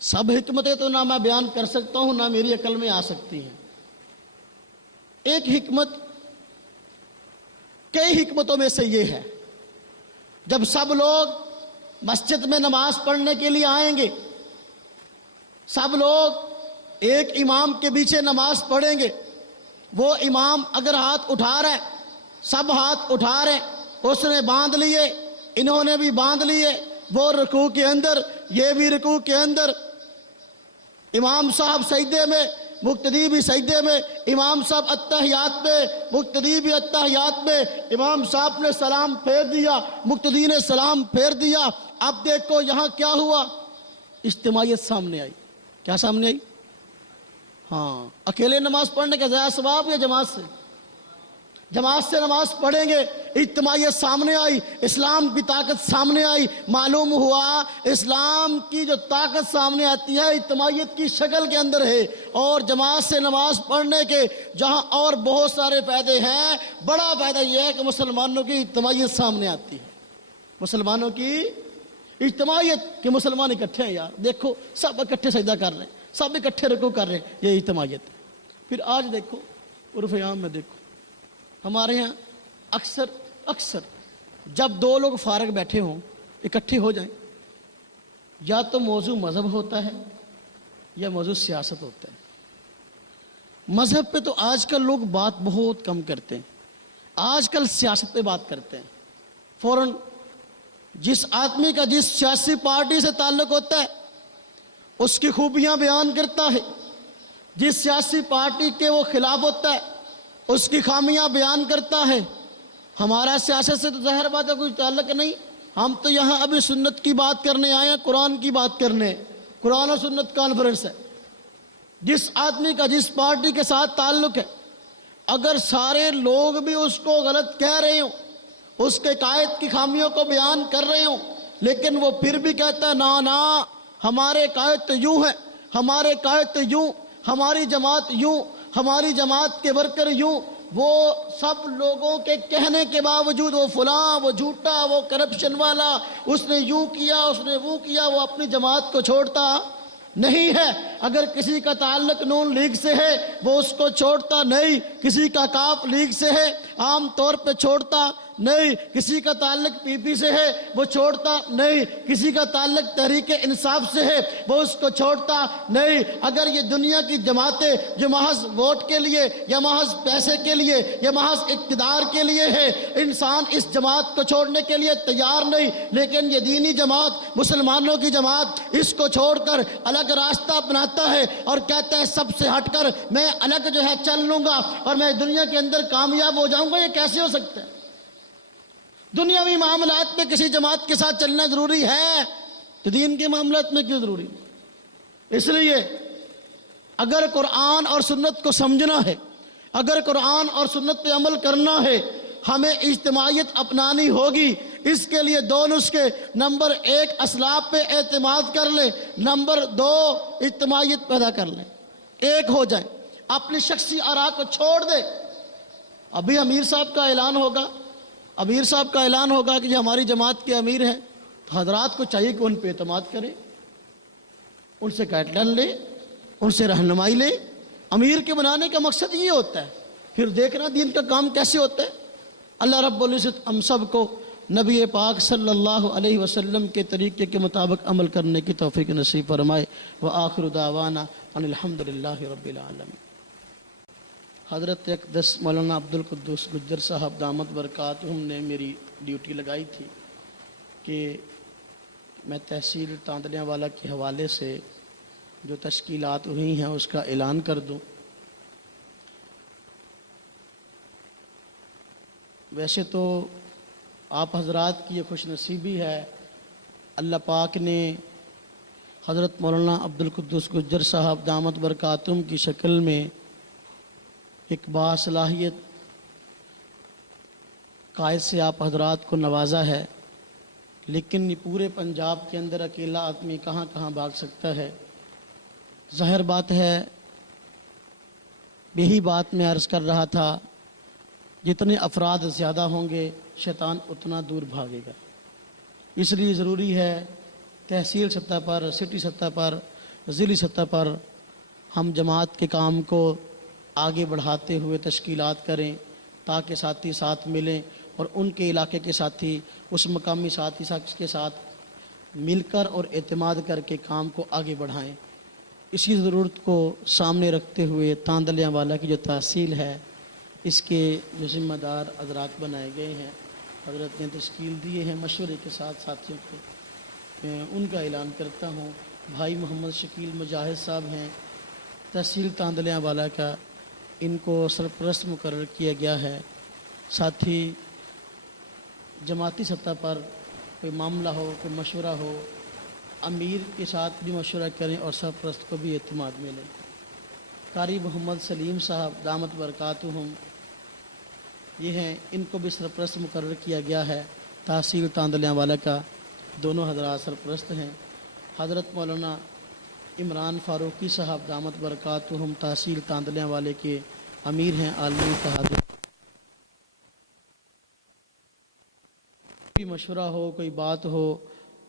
سب حکمتیں تو نہ میں بیان کر سکتا ہوں نہ میری عقل میں آ سکتی ہیں۔ ایک حکمت کئی حکمتوں میں سے یہ ہے، جب سب لوگ مسجد میں نماز پڑھنے کے لیے آئیں گے، سب لوگ ایک امام کے پیچھے نماز پڑھیں گے، وہ امام اگر ہاتھ اٹھا رہے ہیں، سب ہاتھ اٹھا رہے ہیں، اس نے باندھ لیے، انہوں نے بھی باندھ لیے، وہ رکوع کے اندر، یہ بھی رکوع کے اندر، امام صاحب سجدے میں، مقتدی بھی سجدے میں، امام صاحب اتحیات میں، مقتدی بھی اتحیات میں، امام صاحب نے سلام پھیر دیا، مقتدی نے سلام پھیر دیا۔ اب دیکھو یہاں کیا ہوا، اجتماعیت سامنے آئی۔ کیا سامنے آئی؟ ہاں، اکیلے نماز پڑھنے کا زیادہ ثواب یا جماعت سے؟ جماعت سے نماز پڑھیں گے، اجتماعیت سامنے آئی، اسلام کی طاقت سامنے آئی۔ معلوم ہوا اسلام کی جو طاقت سامنے آتی ہے اجتماعیت کی شکل کے اندر ہے، اور جماعت سے نماز پڑھنے کے جہاں اور بہت سارے فائدے ہیں، بڑا فائدہ یہ ہے کہ مسلمانوں کی اجتماعیت سامنے آتی ہے۔ مسلمانوں کی اجتماعیت کہ مسلمان اکٹھے ہیں، یار دیکھو سب اکٹھے سجدہ کر رہے ہیں، سب اکٹھے رکوع کر رہے ہیں، یہ اجتماعیت ہے۔ پھر آج دیکھو عرف عام میں دیکھو ہمارے ہاں اکثر جب 2 لوگ فارغ بیٹھے ہوں اکٹھے ہو جائیں، یا تو موضوع مذہب ہوتا ہے یا موضوع سیاست ہوتا ہے۔ مذہب پہ تو آج کل لوگ بات بہت کم کرتے ہیں، آج کل سیاست پہ بات کرتے ہیں۔ فوراً جس آدمی کا جس سیاسی پارٹی سے تعلق ہوتا ہے اس کی خوبیاں بیان کرتا ہے، جس سیاسی پارٹی کے وہ خلاف ہوتا ہے اس کی خامیاں بیان کرتا ہے۔ ہمارا سیاست سے تو ظاہر بات ہے کوئی تعلق نہیں، ہم تو یہاں ابھی سنت کی بات کرنے آئے ہیں، قرآن کی بات کرنے، قرآن و سنت کانفرنس ہے۔ جس آدمی کا جس پارٹی کے ساتھ تعلق ہے، اگر سارے لوگ بھی اس کو غلط کہہ رہے ہوں، اس کے قائد کی خامیوں کو بیان کر رہے ہوں، لیکن وہ پھر بھی کہتا ہے نا ہمارے قائد تو یوں ہے، ہمارے قائد تو یوں، ہماری جماعت یوں، ہماری جماعت کے ورکر یوں۔ وہ سب لوگوں کے کہنے کے باوجود وہ فلاں، وہ جھوٹا، وہ کرپشن والا، اس نے یوں کیا، اس نے وہ کیا، وہ اپنی جماعت کو چھوڑتا نہیں ہے۔ اگر کسی کا تعلق نون لیگ سے ہے وہ اس کو چھوڑتا نہیں، کسی کا کاف لیگ سے ہے عام طور پہ چھوڑتا نہیں، کسی کا تعلق پی پی سے ہے وہ چھوڑتا نہیں، کسی کا تعلق تحریک انصاف سے ہے وہ اس کو چھوڑتا نہیں۔ اگر یہ دنیا کی جماعتیں جو محض ووٹ کے لیے یا محض پیسے کے لیے یا محض اقتدار کے لیے ہے، انسان اس جماعت کو چھوڑنے کے لیے تیار نہیں، لیکن یہ دینی جماعت، مسلمانوں کی جماعت اس کو چھوڑ کر الگ راستہ اپناتا ہے اور کہتا ہے سب سے ہٹ کر میں الگ جو ہے چل لوں گا اور میں دنیا کے اندر کامیاب ہو جاؤں گا۔ یہ کیسے ہو سکتا ہے؟ دنیاوی معاملات میں کسی جماعت کے ساتھ چلنا ضروری ہے تو دین کے معاملات میں کیوں ضروری؟ اس لیے اگر قرآن اور سنت کو سمجھنا ہے، اگر قرآن اور سنت پہ عمل کرنا ہے، ہمیں اجتماعیت اپنانی ہوگی۔ اس کے لیے دو نسخے، نمبر 1 اسلاف پہ اعتماد کر لیں، نمبر 2 اجتماعیت پیدا کر لیں، ایک ہو جائیں، اپنی شخصی آراء کو چھوڑ دیں۔ ابھی امیر صاحب کا اعلان ہوگا، امیر صاحب کا اعلان ہوگا کہ یہ ہماری جماعت کے امیر ہیں، تو حضرات کو چاہیے کہ ان پہ اعتماد کریں، ان سے گائیڈ لائن لیں، ان سے رہنمائی لیں۔ امیر کے بنانے کا مقصد یہ ہوتا ہے، پھر دیکھنا دین کا کام کیسے ہوتا ہے۔ اللہ رب العزت ہم سب کو نبی پاک صلی اللہ علیہ وسلم کے طریقے کے مطابق عمل کرنے کی توفیق نصیب فرمائے۔ وآخر دعوانا ان الحمدللہ رب العالمین۔ حضرت اقدس مولانا عبدالقدوس گجر صاحب دامت برکاتہم نے میری ڈیوٹی لگائی تھی کہ میں تحصیل تاندلیاں والا کے حوالے سے جو تشکیلات ہوئی ہیں اس کا اعلان کر دوں۔ ویسے تو آپ حضرات کی یہ خوش نصیبی ہے، اللہ پاک نے حضرت مولانا عبدالقدوس گجر صاحب دامت برکاتہم کی شکل میں ایک باصلاحیت قائد سے آپ حضرات کو نوازا ہے، لیکن یہ پورے پنجاب کے اندر اکیلا آدمی کہاں کہاں بھاگ سکتا ہے؟ ظاہر بات ہے، یہی بات میں عرض کر رہا تھا، جتنے افراد زیادہ ہوں گے شیطان اتنا دور بھاگے گا۔ اس لیے ضروری ہے تحصیل سطح پر، سٹی سطح پر، ضلعی سطح پر ہم جماعت کے کام کو آگے بڑھاتے ہوئے تشکیلات کریں تاکہ ساتھی ساتھ ملیں اور ان کے علاقے کے ساتھی اس مقامی ساتھی کے ساتھ مل کر اور اعتماد کر کے کام کو آگے بڑھائیں۔ اسی ضرورت کو سامنے رکھتے ہوئے تاندلیاں والا کی جو تحصیل ہے اس کے جو ذمہ دار حضرات بنائے گئے ہیں، حضرت نے تشکیل دیے ہیں مشورے کے ساتھ ساتھیوں کو، میں ان کا اعلان کرتا ہوں۔ بھائی محمد شکیل مجاہد صاحب ہیں تحصیل تاندلیاں والا کا، ان کو سرپرست مقرر کیا گیا ہے۔ ساتھ ہی جماعتی سطح پر کوئی معاملہ ہو، کوئی مشورہ ہو، امیر کے ساتھ بھی مشورہ کریں اور سرپرست کو بھی اعتماد ملے۔ قاری محمد سلیم صاحب دامت برکاتہم یہ ہیں، ان کو بھی سرپرست مقرر کیا گیا ہے تحصیل تاندلیاں والا کا، دونوں حضرات سرپرست ہیں۔ حضرت مولانا عمران فاروقی صاحب دامت برکاتہم تحصیل تاندلیاں والے کے امیر ہیں، عالمی اتحاد۔ کوئی مشورہ ہو، کوئی بات ہو،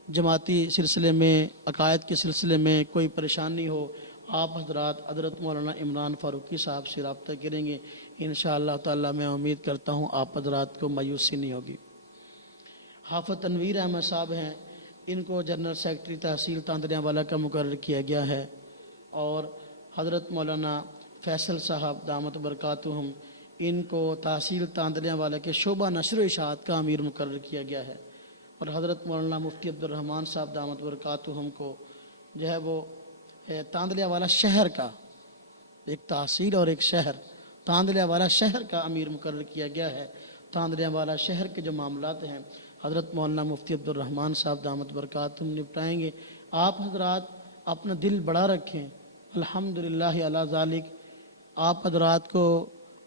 جماعتی سلسلے میں، عقائد کے سلسلے میں کوئی پریشانی ہو، آپ حضرت مولانا عمران فاروقی صاحب سے رابطہ کریں گے، انشاءاللہ تعالی میں امید کرتا ہوں آپ حضرات کو مایوسی نہیں ہوگی۔ حافظ تنویر احمد صاحب ہیں، ان کو جنرل سیکرٹری تحصیل تاندلیاں والا کا مقرر کیا گیا ہے، اور حضرت مولانا فیصل صاحب دامت برکاتہم ان کو تحصیل تاندلیاں والا کے شعبہ نشر و اشاعت کا امیر مقرر کیا گیا ہے، اور حضرت مولانا مفتی عبدالرحمن صاحب دامت برکاتہم کو جو ہے وہ تاندلیاں والا شہر کا، ایک تحصیل اور ایک شہر، تاندلیاں والا شہر کا امیر مقرر کیا گیا ہے۔ تاندلیاں والا شہر کے جو معاملات ہیں حضرت مولانا مفتی عبدالرحمن صاحب دامت برکاتہم نپٹائیں گے۔ آپ حضرات اپنا دل بڑا رکھیں، الحمدللہ علی ذالک۔ آپ حضرات کو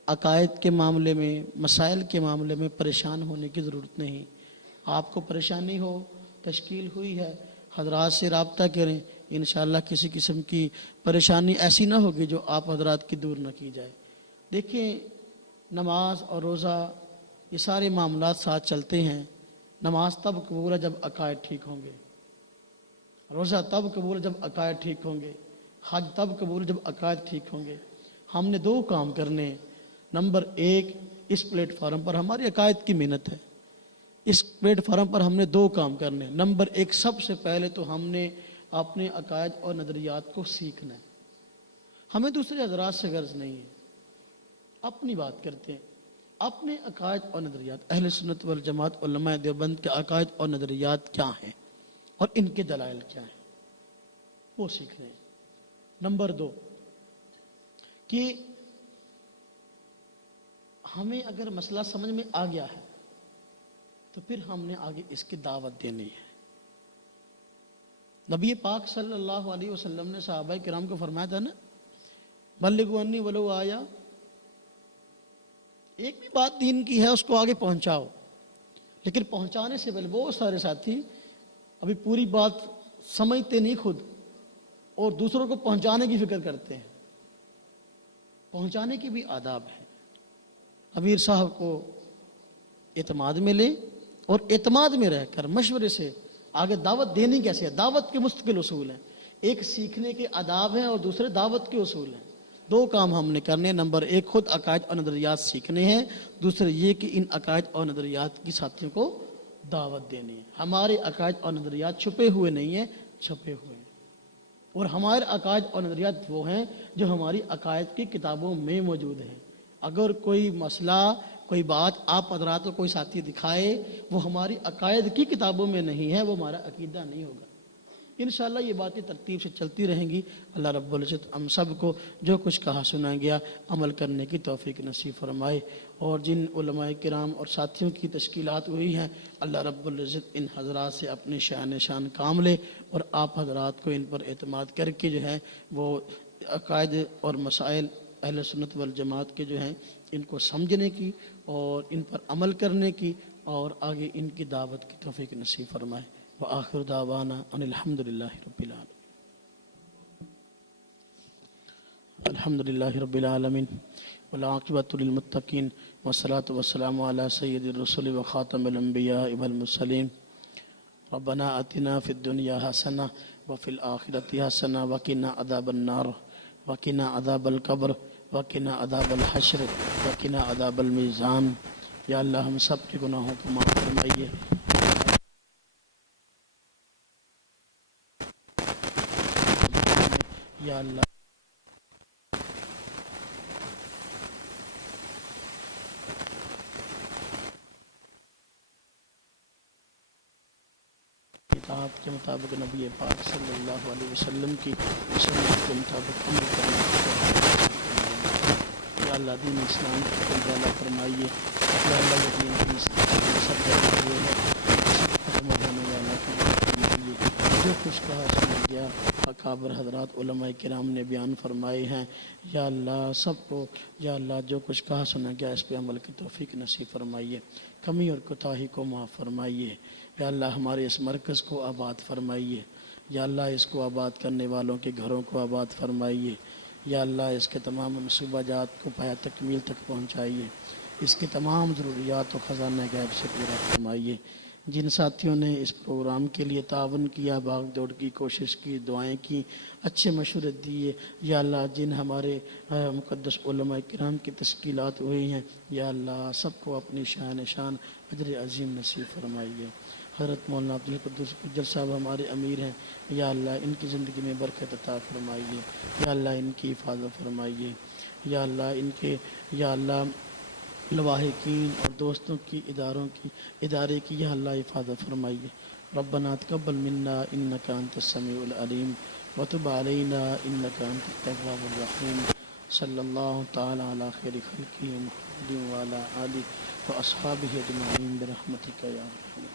عقائد کے معاملے میں، مسائل کے معاملے میں پریشان ہونے کی ضرورت نہیں۔ آپ کو پریشانی ہو، تشکیل ہوئی ہے، حضرات سے رابطہ کریں، انشاءاللہ کسی قسم کی پریشانی ایسی نہ ہوگی جو آپ حضرات کی دور نہ کی جائے۔ دیکھیں، نماز اور روزہ یہ سارے معاملات ساتھ چلتے ہیں۔ نماز تب قبول ہے جب عقائد ٹھیک ہوں گے، روزہ تب قبول ہے جب عقائد ٹھیک ہوں گے، حج تب قبول ہے جب عقائد ٹھیک ہوں گے۔ ہم نے دو کام کرنے ہیں۔ نمبر ایک، اس پلیٹ فارم پر ہماری عقائد کی محنت ہے، اس پلیٹ فارم پر ہم نے دو کام کرنے ہیں۔ نمبر ایک، سب سے پہلے تو ہم نے اپنے عقائد اور نظریات کو سیکھنا ہے۔ ہمیں دوسرے حضرات سے غرض نہیں ہے، اپنی بات کرتے ہیں، اپنے عقائد اور نظریات۔ اہل سنت والجماعت علماء دیوبند کے عقائد اور نظریات کیا ہیں اور ان کے دلائل کیا ہیں، وہ سیکھنے ہیں۔ نمبر دو کہ ہمیں اگر مسئلہ سمجھ میں آ گیا ہے تو پھر ہم نے آگے اس کی دعوت دینی ہے۔ نبی پاک صلی اللہ علیہ وسلم نے صحابہ کرام کو فرمایا تھا نا، بلغوا انی ولو آیا، ایک بھی بات دین کی ہے اس کو آگے پہنچاؤ۔ لیکن پہنچانے سے پہلے بہت سارے ساتھی ابھی پوری بات سمجھتے نہیں خود، اور دوسروں کو پہنچانے کی فکر کرتے ہیں۔ پہنچانے کی بھی آداب ہے۔ امیر صاحب کو اعتماد میں لیں اور اعتماد میں رہ کر مشورے سے آگے دعوت دینی کیسے ہے۔ دعوت کے مستقل اصول ہیں، ایک سیکھنے کے آداب ہیں اور دوسرے دعوت کے اصول ہیں۔ دو کام ہم نے کرنے ہیں۔ نمبر ایک، خود عقائد اور نظریات سیکھنے ہیں، دوسرے یہ کہ ان عقائد اور نظریات کی ساتھیوں کو دعوت دینی ہے۔ ہمارے عقائد اور نظریات چھپے ہوئے نہیں ہیں، چھپے ہوئے ہیں، اور ہمارے عقائد اور نظریات وہ ہیں جو ہماری عقائد کی کتابوں میں موجود ہیں۔ اگر کوئی مسئلہ، کوئی بات آپ حضرات کو کوئی ساتھی دکھائے وہ ہماری عقائد کی کتابوں میں نہیں ہے، وہ ہمارا عقیدہ نہیں ہوگا۔ انشاءاللہ یہ باتیں ترتیب سے چلتی رہیں گی۔ اللہ رب العزت ہم سب کو جو کچھ کہا سنا گیا عمل کرنے کی توفیق نصیب فرمائے، اور جن علماء کرام اور ساتھیوں کی تشکیلات ہوئی ہیں اللہ رب العزت ان حضرات سے اپنے شان کام لے، اور آپ حضرات کو ان پر اعتماد کر کے جو ہے وہ عقائد اور مسائل اہل سنت والجماعت کے جو ہیں ان کو سمجھنے کی اور ان پر عمل کرنے کی اور آگے ان کی دعوت کی توفیق نصیب فرمائے۔ وآخر دعوانا ان الحمدللہ رب العالمین۔ الحمدللہ رب العالمین والعاقبۃ للمتقین والصلاۃ والسلام علی سید الرسل وخاتم الانبیاء والمرسلین۔ ربنا آتنا فی الدنیا حسنہ وفی الآخرۃ حسنہ وقنا عذاب النار وقنا عذاب القبر وقنا عذاب الحشر وقنا عذاب المیزان۔ یا اللہ ہم سب کے گناہوں کو معاف فرمائیے۔ یا اللہ اطاعت کے مطابق نبی پاک صلی اللہ علیہ وسلم کی سنت کے مطابق عمل کرنے کی توفیق۔ یا اللہ دین اسلام کو پھیلا فرمائیے۔ یا اللہ یہ دین کی سب جگہ ہوئے ہے، ختم ہونے والا فرمائیے۔ جو کچھ کہا سنا گیا اکابر حضرات علماء کرام نے بیان فرمائے ہیں، یا اللہ سب کو یا اللہ جو کچھ کہا سنا گیا اس پہ عمل کی توفیق نصیب فرمائیے، کمی اور کوتاہی کو معاف فرمائیے۔ یا اللہ ہمارے اس مرکز کو آباد فرمائیے، یا اللہ اس کو آباد کرنے والوں کے گھروں کو آباد فرمائیے، یا اللہ اس کے تمام منصوبہ جات کو پایا تکمیل تک پہنچائیے، اس کے تمام ضروریات و خزانہ غیب سے پورا فرمائیے۔ جن ساتھیوں نے اس پروگرام کے لیے تعاون کیا، بھاگ دوڑ کی کوشش کی، دعائیں کی، اچھے مشورے دیے، یا اللہ جن ہمارے مقدس علماء کرام کی تشکیلات ہوئی ہیں، یا اللہ سب کو اپنی شان اجر عظیم نصیب فرمائیے۔ حضرت مولانا عبدالقدوس گجر صاحب ہمارے امیر ہیں، یا اللہ ان کی زندگی میں برکت عطا فرمائیے، یا اللہ ان کی حفاظت فرمائیے، یا اللہ ان کے یا اللہ لواحقین اور دوستوں کی ادارے کی یا اللہ حفاظت فرمائیے۔ ربنا تقبل منا انک انت السمیع العلیم وتب علینا انک انت التواب الرحیم۔ صلی اللہ تعالی علی خیر خلقہ محمد وعلی آلہ واصحابہ اجمعین برحمتک یا ارحم۔